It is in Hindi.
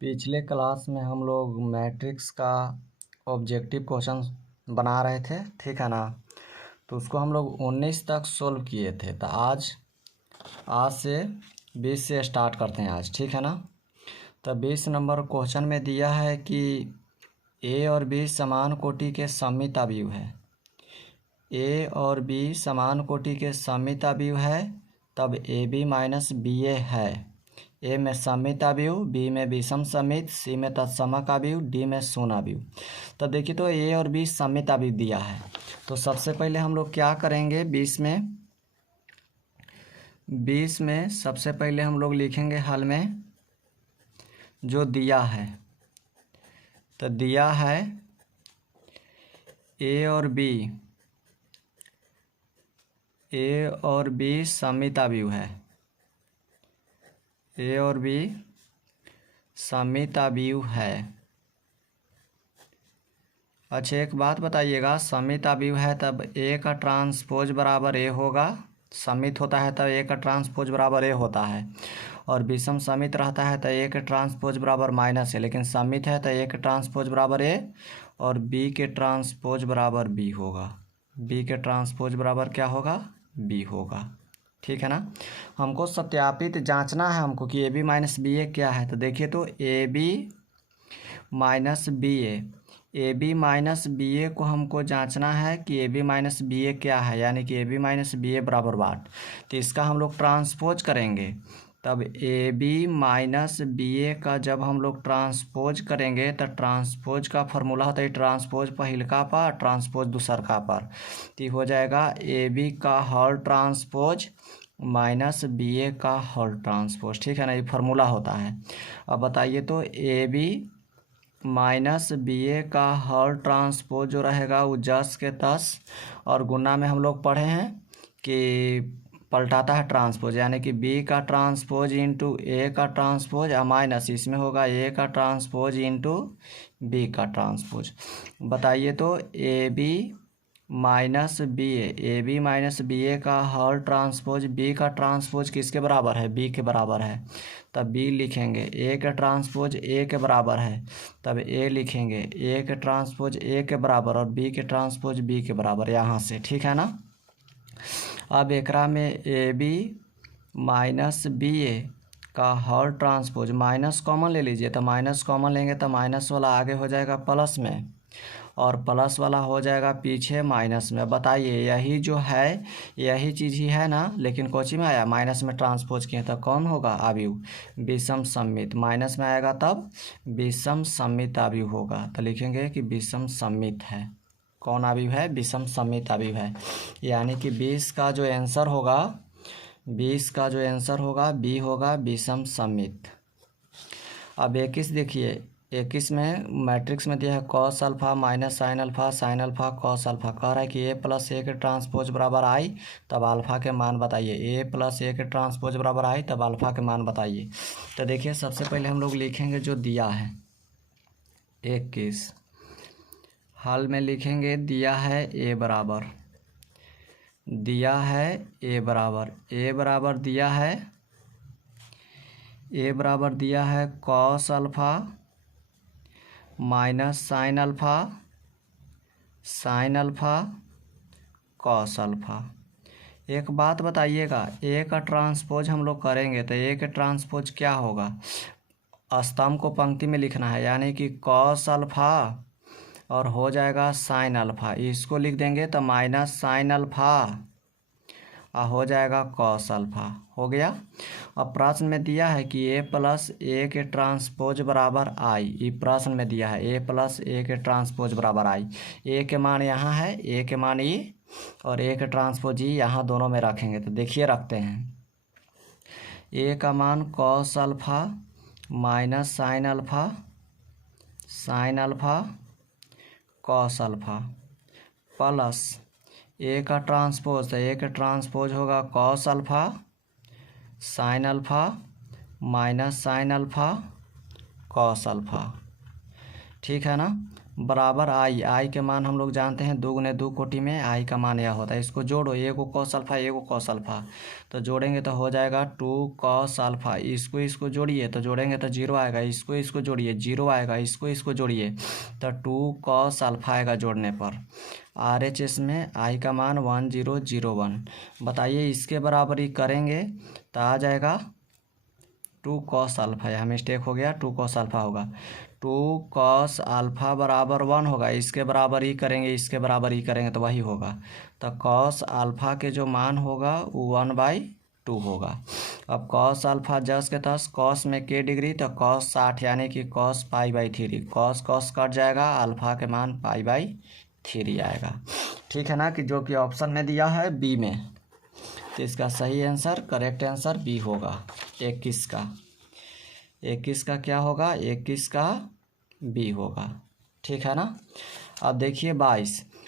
पिछले क्लास में हम लोग मैट्रिक्स का ऑब्जेक्टिव क्वेश्चन बना रहे थे, ठीक है ना। तो उसको हम लोग 19 तक सोल्व किए थे। तो आज से 20 से स्टार्ट करते हैं आज, ठीक है ना। तो 20 नंबर क्वेश्चन में दिया है कि ए और बी समान कोटि के सममित अवयव है। ए और बी समान कोटि के सममित अवयव है, तब ए बी माइनस बी ए है। ए में सममित अवयव, बी में विषम सममित, सी में तत्समक अवयव, डी में शून्य अवयव। तो देखिए, तो ए और बी सममित अवयव दिया है। तो सबसे पहले हम लोग क्या करेंगे, 20 में सबसे पहले हम लोग लिखेंगे हल में जो दिया है। तो दिया है ए और बी सममित अवयव है। ए और बी सममित अवयव है। अच्छा, एक बात बताइएगा, सममित अवयव है तब ए का ट्रांसपोज बराबर ए होगा। सममित होता है तब ए का ट्रांसपोज बराबर ए होता है। और विषम सममित रहता है तो ए के ट्रांसपोज बराबर माइनस है, लेकिन सममित है तो ए के ट्रांसपोज बराबर ए और बी के ट्रांसपोज बराबर बी होगा। बी के ट्रांसपोज बराबर क्या होगा, बी होगा, ठीक है ना। हमको सत्यापित जांचना है हमको कि A B minus B A क्या है। तो देखिए, तो A B minus B A B minus B A को हमको जांचना है कि A B minus B A क्या है, यानी कि A B minus B A बराबर वाट। तो इसका हम लोग ट्रांसपोज करेंगे, तब A B minus B A का जब हम लोग ट्रांसपोज करेंगे तो ट्रांसपोज का फॉर्मूला होता है ट्रांसपोज पहिलका पर ट्रांसपोज दूसरका पर। तो हो जाएगा ए बी का whole transpose minus B A का होल ट्रांसपोज, ठीक है ना। ये फार्मूला होता है। अब बताइए, तो A B minus B A का होल ट्रांसपोज जो रहेगा वो 10 के 10 और गुना में हम लोग पढ़े हैं कि पलटाता है ट्रांसपोज, यानी कि बी का ट्रांसपोज इंटू ए का ट्रांसपोज और माइनस इसमें होगा ए का ट्रांसपोज इंटू बी का ट्रांसपोज। बताइए, तो A B minus B A का होल ट्रांसपोज बी का ट्रांसपोज किसके बराबर है, बी के बराबर है, तब बी लिखेंगे। ए का ट्रांसपोज ए के बराबर है, तब ए लिखेंगे। ए के ट्रांसपोज ए के बराबर और बी के ट्रांसपोज बी के बराबर, यहाँ से, ठीक है ना। अब एकरा में ए बी माइनस बी ए का होल ट्रांसपोज माइनस कॉमन ले लीजिए, तो माइनस कॉमन लेंगे तो माइनस वाला आगे हो जाएगा प्लस में और प्लस वाला हो जाएगा पीछे माइनस में। बताइए, यही जो है यही चीज़ ही है ना, लेकिन कोची में आया माइनस में ट्रांसपोज किए तो कौन होगा, अवयव विषम सममित। माइनस में आएगा तब विषम सममित अवयव होगा। तो लिखेंगे कि विषम सममित है। कौन अवयव है, विषम सममित अवयव है। यानी कि 20 का जो आंसर होगा बी होगा विषम सममित। अब 21 देखिए, 21 में मैट्रिक्स में दिया है cos alpha minus sine alpha cos alpha. कह रहा है कि ए प्लस ए के ट्रांसपोज बराबर आई, तब अल्फा के मान बताइए। ए प्लस ए के ट्रांसपोज बराबर आई, तब अल्फा के मान बताइए। तो देखिए, सबसे पहले हम लोग लिखेंगे जो दिया है 21, हल में लिखेंगे दिया है ए बराबर दिया है cos alpha minus sine alpha cos alpha. एक बात बताइएगा, ए का ट्रांसपोज हम लोग करेंगे तो ए के ट्रांसपोज क्या होगा, स्तंभ को पंक्ति में लिखना है, यानी कि कॉस अल्फा और हो जाएगा साइन अल्फा। इसको लिख देंगे तो माइनस साइन अल्फा और हो जाएगा कॉस अल्फा, हो गया। अब प्रश्न में दिया है कि ए प्लस ए के ट्रांसपोज बराबर आई। ये प्रश्न में दिया है ए प्लस ए के ट्रांसपोज बराबर आई। ए के मान यहाँ है, ए के मान ई और ए के ट्रांसपोज ई यहाँ दोनों में रखेंगे। तो देखिए, रखते हैं। ए का मान cos alpha minus sine alpha cos alpha plus A का ट्रांसपोज, तो ए का ट्रांसपोज होगा cos alpha sine alpha minus sine alpha cos alpha, ठीक है ना। बराबर आई। आई के मान हम लोग जानते हैं 2 गुने 2 कोटि में आई का मान यह होता है। इसको जोड़ो, ए को कॉस अल्फा, ए को कॉस अल्फा, तो जोड़ेंगे तो हो जाएगा 2 कॉस अल्फा। इसको जोड़िए तो जोड़ेंगे तो 0 आएगा। इसको जोड़िए 0 आएगा। इसको जोड़िए तो 2 कॉस अल्फा आएगा जोड़ने पर। RHS में आई का मान 1001। बताइए इसके बराबर ही करेंगे तो आ जाएगा 2 कॉस अल्फा। यहाँ मिस्टेक हो गया, 2 कॉस अल्फा होगा। 2 कॉस अल्फा बराबर 1 होगा। इसके बराबर ही करेंगे, इसके बराबर ही करेंगे तो वही होगा। तो कॉस अल्फा के जो मान होगा वो 1/2 होगा। अब कॉस अल्फा जस के तस, कॉस में के डिग्री तो कॉस 60 यानी कि कॉस π/3। कॉस कॉस कट जाएगा, अल्फा के मान π/3 आएगा। ठीक है ना, कि जो कि ऑप्शन में दिया है बी में। तो इसका सही आंसर, करेक्ट आंसर बी होगा। 21 का 21 का क्या होगा, 21 का बी होगा। ठीक है ना। अब देखिए 22।